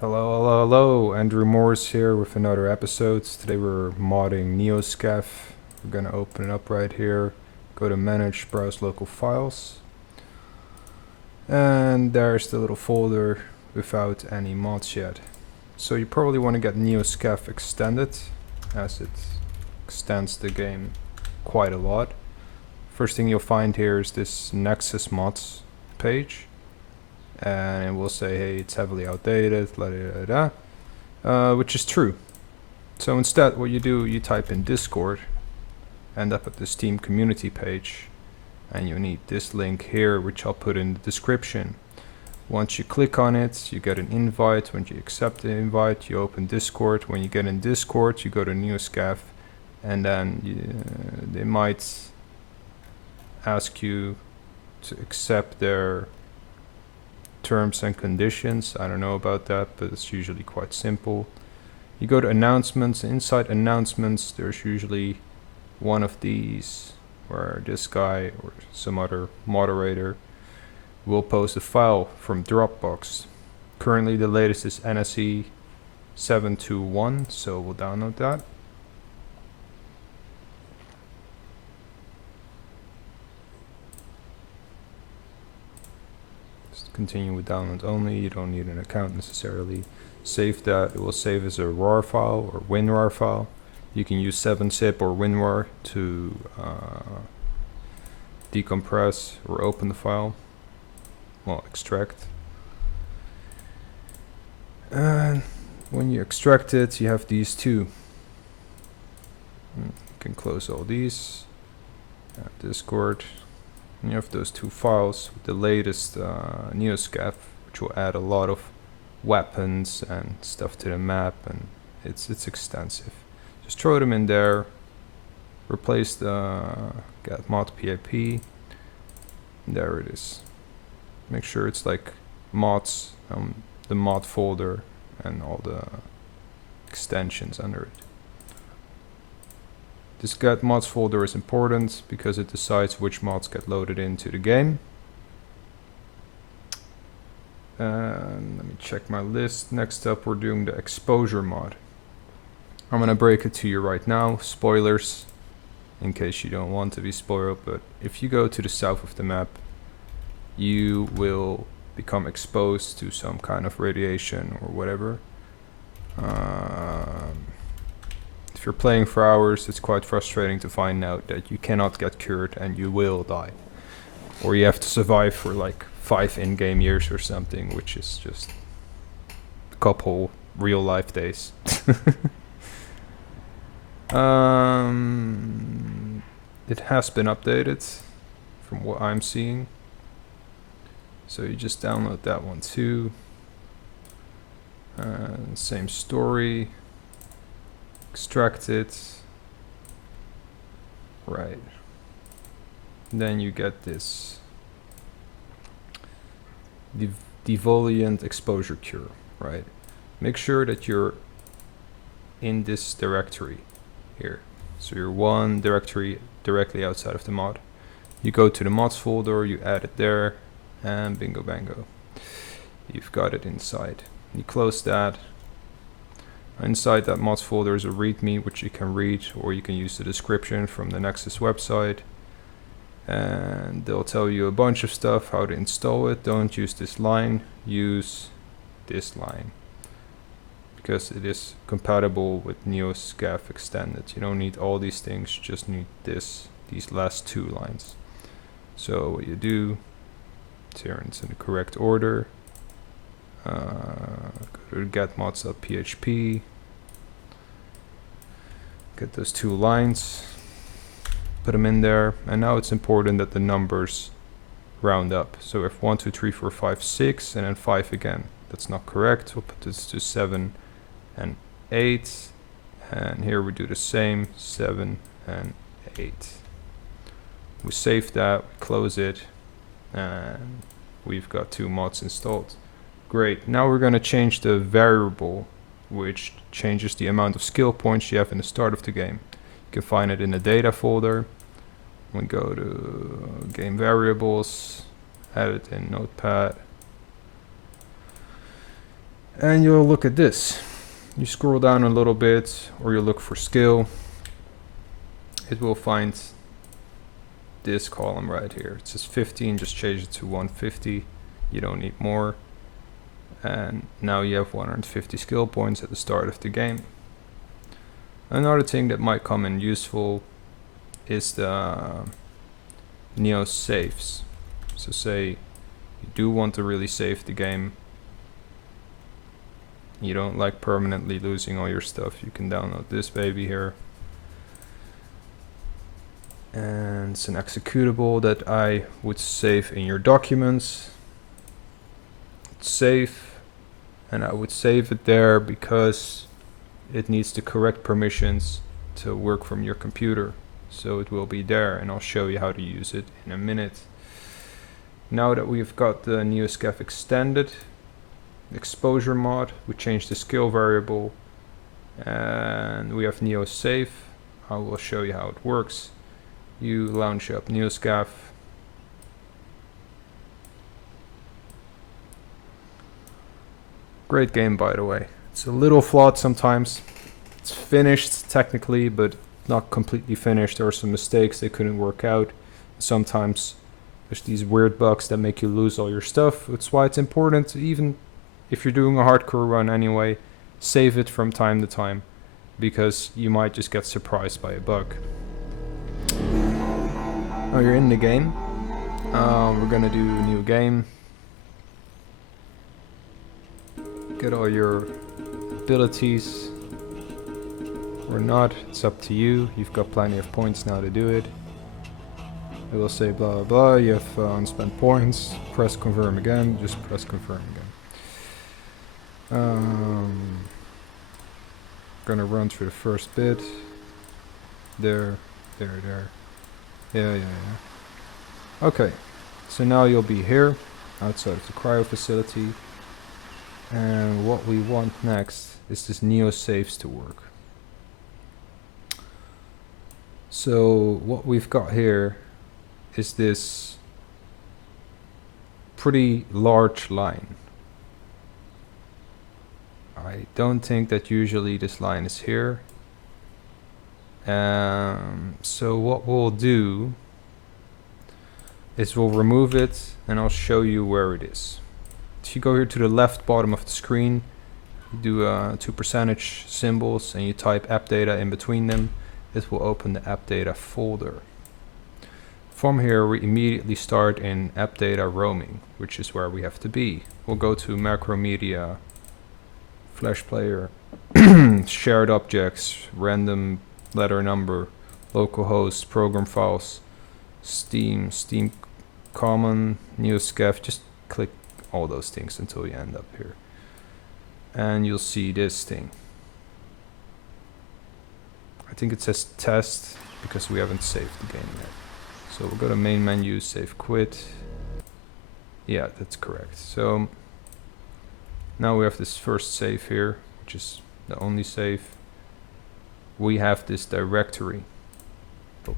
Hello. Andrew Morris here with another episode. Today we're modding Neoscav. We're gonna open it up right here. Go to Manage, Browse Local Files. And there's the little folder without any mods yet. So you probably want to get Neoscav extended, as it extends the game quite a lot. First thing you'll find here is this Nexus mods page. And it will say, hey, it's heavily outdated, which is true. So instead, what you do, you type in Discord, end up at the Steam community page, and you need this link here, which I'll put in the description. Once you click on it, you get an invite. When you accept the invite, you open Discord. When you get in Discord, you go to Neoscav, and then they might ask you to accept their terms and conditions. I don't know about that, but it's usually quite simple. You go to announcements. Inside announcements, there's usually one of these where this guy or some other moderator will post a file from Dropbox. Currently the latest is NSE 721, so we'll download that. Continue with download only. You don't need an account necessarily. Save that. It will save as a RAR file or WinRAR file. You can use 7-zip or WinRAR to decompress or open the file. Well, extract. And when you extract it, you have these two. You can close all these. Discord. And you have those two files with the latest Neoscav, which will add a lot of weapons and stuff to the map, and it's extensive. Just throw them in there. Replace the get mod pip. There it is. Make sure it's like mods, the mod folder, and all the extensions under it. This get mods folder is important because it decides which mods get loaded into the game. And let me check my list. Next up, we're doing the exposure mod. I'm gonna break it to you right now. Spoilers, in case you don't want to be spoiled, but if you go to the south of the map, you will become exposed to some kind of radiation or whatever. If you're playing for hours, it's quite frustrating to find out that you cannot get cured and you will die. Or you have to survive for like 5 in-game years or something, which is just a couple real life days. It has been updated from what I'm seeing. So you just download that one too. Same story. Extract it. Right. Then you get this Defoliant exposure cure, right? Make sure that you're in this directory here. So you're one directory directly outside of the mod. You go to the mods folder, you add it there, and bingo bango. You've got it inside. You close that. Inside that mods folder is a readme which you can read, or you can use the description from the Nexus website. And they'll tell you a bunch of stuff, how to install it. Don't use this line, use this line. Because it is compatible with Neoscav extended. You don't need all these things, you just need these last 2 lines. So what you do, it's in the correct order. Go to getmods.php, get those 2 lines, put them in there, and now it's important that the numbers round up. So if 1, 2, 3, 4, 5, 6, and then 5 again, that's not correct. We'll put this to 7 and 8, and here we do the same, 7 and 8. We save that, we close it, and we've got 2 mods installed. Great. Now we're going to change the variable, which changes the amount of skill points you have in the start of the game. You can find it in the data folder. We go to game variables, add it in Notepad, And you'll look at this. You scroll down a little bit, or you look for skill. It will find this column right here. It says 15, just change it to 150. You don't need more. And now you have 150 skill points at the start of the game. Another thing that might come in useful is the Neosaves. So say you do want to really save the game, you don't like permanently losing all your stuff, you can download this baby here. And it's an executable that I would save in your documents. It's safe, and I would save it there because it needs the correct permissions to work from your computer. So it will be there, and I'll show you how to use it in a minute. Now that we've got the Neoscav extended exposure mod, we change the skill variable, and we have Neosave. I will show you how it works. You launch up Neoscav. Great game, by the way. It's a little flawed sometimes. It's finished technically, but not completely finished. There are some mistakes they couldn't work out. Sometimes there's these weird bugs that make you lose all your stuff. That's why it's important, even if you're doing a hardcore run anyway, save it from time to time, because you might just get surprised by a bug. Now you're in the game. We're gonna do a new game. Get all your abilities or not, it's up to you. You've got plenty of points now to do it. It will say blah blah blah, you have unspent points, press confirm again, just press confirm again. Gonna run through the first bit. There. Yeah. Okay, so now you'll be here, outside of the cryo facility. And what we want next is this Neosaves to work. So what we've got here is this pretty large line. I don't think that usually this line is here. So what we'll do is we'll remove it, and I'll show you where it is. If you go here to the left bottom of the screen, you do 2 percentage symbols and you type app data in between them, it will open the app data folder. From here we immediately start in app data roaming, which is where we have to be. We'll go to Macromedia, Flash Player, Shared Objects, Random Letter Number, Localhost, Program Files, Steam, Steam Common, Neoscav. Just click all those things until you end up here, and you'll see this thing. I think it says test because we haven't saved the game yet. So we'll go to main menu, save quit. Yeah, that's correct. So now we have this first save here, which is the only save. We have this directory. We'll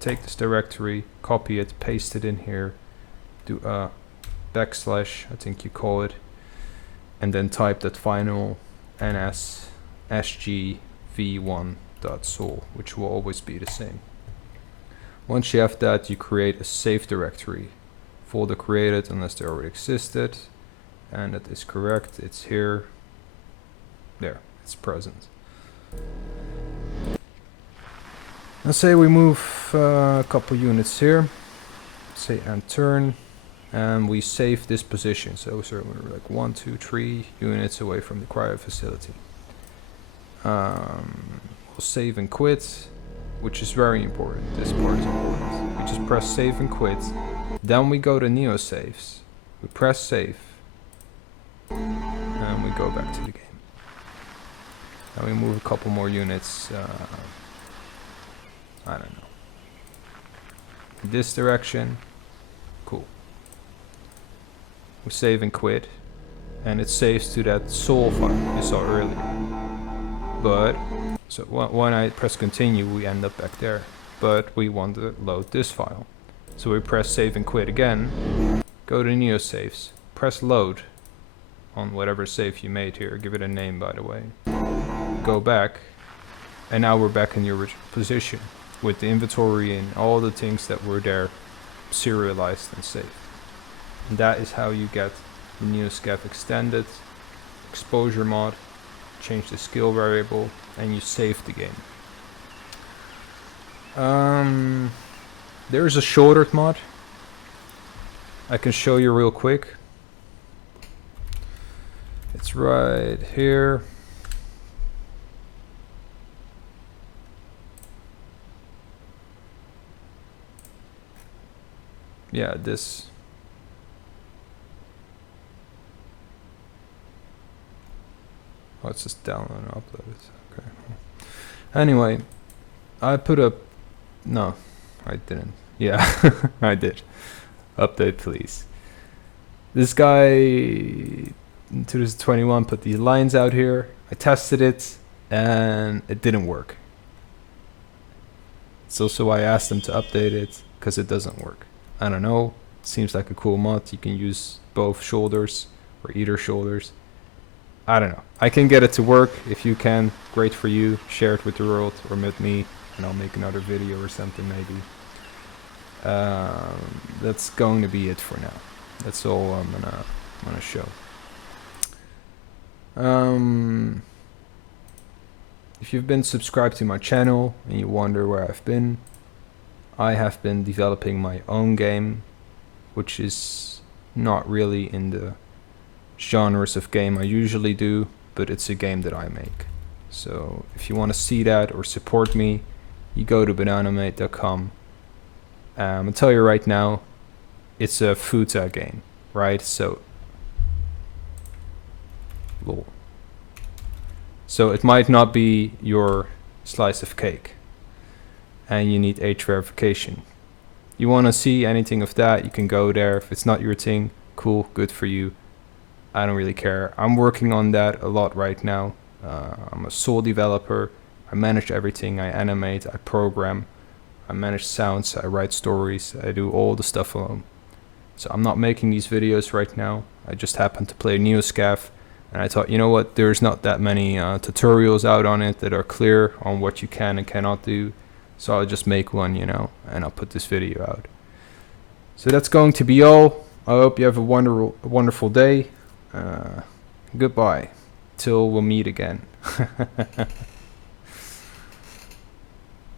take this directory, copy it, paste it in here, do a backslash, I think you call it, and then type that final ns sgv1.sol, which will always be the same. Once you have that, you create a save directory. Folder created unless they already existed, and that is correct. It's here. There, it's present. Now say we move a couple units here, say and turn, and we save this position. So we're like 1, 2, 3 units away from the cryo facility. We'll save and quit, which is very important. This part is important. We just press save and quit. Then we go to Neosaves. We press save, and we go back to the game. Now we move a couple more units. I don't know. In this direction. Cool. We save and quit, and it saves to that sol file you saw earlier. But so when I press continue, we end up back there. But we want to load this file, so we press save and quit again. Go to Neosaves, press load, on whatever save you made here. Give it a name, by the way. Go back, and now we're back in the original position with the inventory and all the things that were there serialized and saved. And that is how you get the Neoscav extended exposure mod, change the skill variable, and you save the game. There is a shouldered mod. I can show you real quick. It's right here. Yeah, this. Oh, it's just download and upload it. Okay. Anyway, I put up. No, I didn't. Yeah, I did. Update, please. This guy in 2021 put these lines out here. I tested it and it didn't work. So I asked them to update it because it doesn't work. I don't know. Seems like a cool mod. You can use both shoulders or either shoulders. I don't know. I can get it to work. If you can, great for you. Share it with the world or with me, and I'll make another video or something maybe. That's going to be it for now. That's all I'm gonna show. If you've been subscribed to my channel and you wonder where I've been, I have been developing my own game, which is not really in the genres of game I usually do, but it's a game that I make. So if you want to see that or support me, you go to bananamate.com. I'll tell you right now, it's a futa game, right? So it might not be your slice of cake, and you need age verification. You want to see anything of that, you can go there. If it's not your thing, cool, good for you. I don't really care. I'm working on that a lot right now. I'm a sole developer. I manage everything. I animate, I program, I manage sounds, I write stories, I do all the stuff alone. So I'm not making these videos right now. I just happened to play Neoscav, and I thought, you know what, there's not that many tutorials out on it that are clear on what you can and cannot do. So I'll just make one, you know, and I'll put this video out. So that's going to be all. I hope you have a wonderful day. Goodbye. Till we'll meet again.